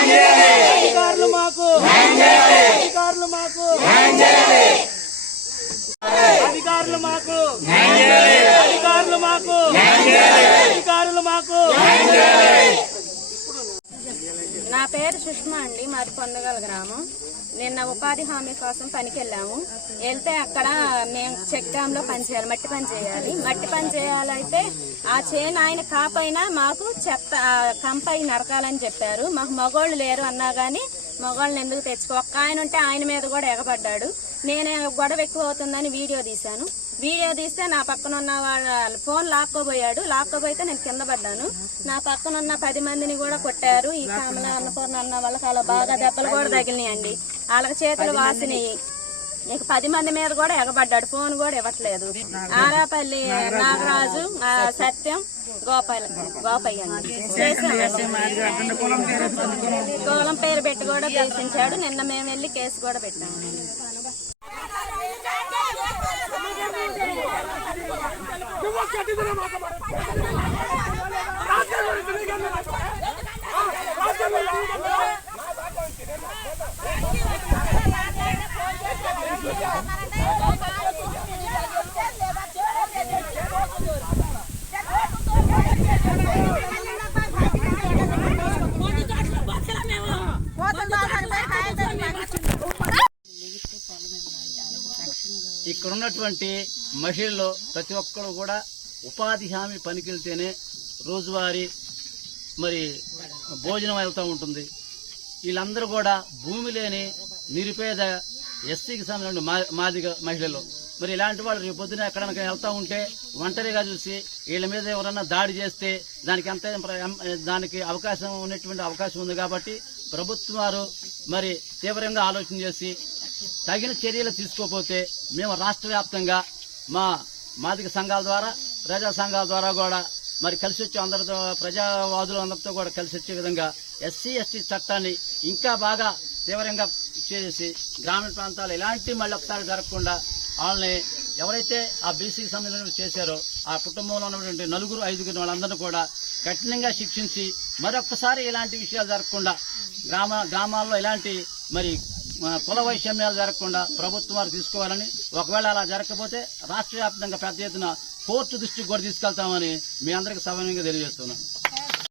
అధికారులు మాకు అధికారులు మాకు అధికారులు మాకు అధికారులు మాకు అధికారులు మాకు. నా పేరు సుష్మా అండి, మాది పొందగల గ్రామం. నిన్న ఉపాధి హామీ కోసం పనికి వెళ్ళాము. వెళ్తే అక్కడ మేము చెక్ డ్యామ్ లో పని చేయాలి, మట్టి పని చేయాలి. మట్టి పని చేయాలైతే ఆ చేను ఆయన కాపైనా మాకు చెత్త కంపై నరకాలని చెప్పారు. మాకు మగోళ్ళు లేరు అన్నా గానీ మగోళ్ళని ఎందుకు తెచ్చుకో, ఒక్క ఆయన ఉంటే ఆయన మీద కూడా ఎగబడ్డాడు. నేను గొడవ ఎక్కువ అవుతుందని వీడియో తీశాను. వీడియో తీస్తే నా పక్కన ఉన్న వాళ్ళ ఫోన్ లాక్కోబోయాడు. లాక్కోబోయితే నేను కింద పడ్డాను. నా పక్కన ఉన్న 10 మందిని కూడా కొట్టారు. ఈ కమల అన్నపూర్ణ అన్న వాళ్ళకి అలా బాగా దెబ్బలు కూడా తగిలినాయండి. వాళ్ళకి చేతులు వాసినాయి. ఇక 10 మంది మీద కూడా ఎగబడ్డాడు. ఫోన్ కూడా ఇవ్వట్లేదు. ఆరాపల్లి నాగరాజు, సత్యం, గోపయ్య కులం పేరు పెట్టి కూడా దర్శించాడు. నిన్న మేము వెళ్ళి కేసు కూడా పెట్టాము. ఇక్కడ ఉన్నటువంటి మహిళలు ప్రతి ఒక్కరు కూడా ఉపాధి హామీ పనికెళ్తేనే రోజువారీ మరి భోజనం వెళ్తూ ఉంటుంది. వీళ్ళందరూ కూడా భూమి లేని నిరుపేద ఎస్సీకి సంబంధించిన మాదిగ మహిళలు. మరి ఇలాంటి వాళ్ళు రేపు పొద్దున ఎక్కడైనా వెళ్తూ ఉంటే ఒంటరిగా చూసి వీళ్ళ మీద ఎవరన్నా దాడి చేస్తే దానికి అవకాశం ఉన్నటువంటి అవకాశం ఉంది. కాబట్టి ప్రభుత్వం వారు మరి తీవ్రంగా ఆలోచన చేసి తగిన చర్యలు తీసుకోకపోతే మేము రాష్ట్ర వ్యాప్తంగా మా మాదిగ సంఘాల ద్వారా, ప్రజా సంఘాల ద్వారా కూడా మరి కలిసి వచ్చే అందరితో, ప్రజావాదులు అందరితో కూడా కలిసి వచ్చే విధంగా ఎస్సీ ఎస్టీ చట్టాన్ని ఇంకా బాగా తీవ్రంగా చేసి గ్రామీణ ప్రాంతాలు ఎలాంటి మళ్ళీ ఒకసారి జరగకుండా వాళ్ళని ఎవరైతే ఆ బీసీకి సంబంధించిన చేశారో ఆ కుటుంబంలో ఉన్నటువంటి 4-5 వాళ్ళందరినీ కూడా కఠినంగా శిక్షించి మరొక్కసారి ఇలాంటి విషయాలు జరగకుండా గ్రామాల్లో ఇలాంటి మరి కుల వైషమ్యాలు జరగకుండా ప్రభుత్వం వారు తీసుకోవాలని, ఒకవేళ అలా జరగకపోతే రాష్ట్ర వ్యాప్తంగా పెద్ద ఎత్తున కోర్టు దృష్టికి కూడా తీసుకెళ్తామని మీ అందరికీ సవినయంగా తెలియజేస్తున్నాం.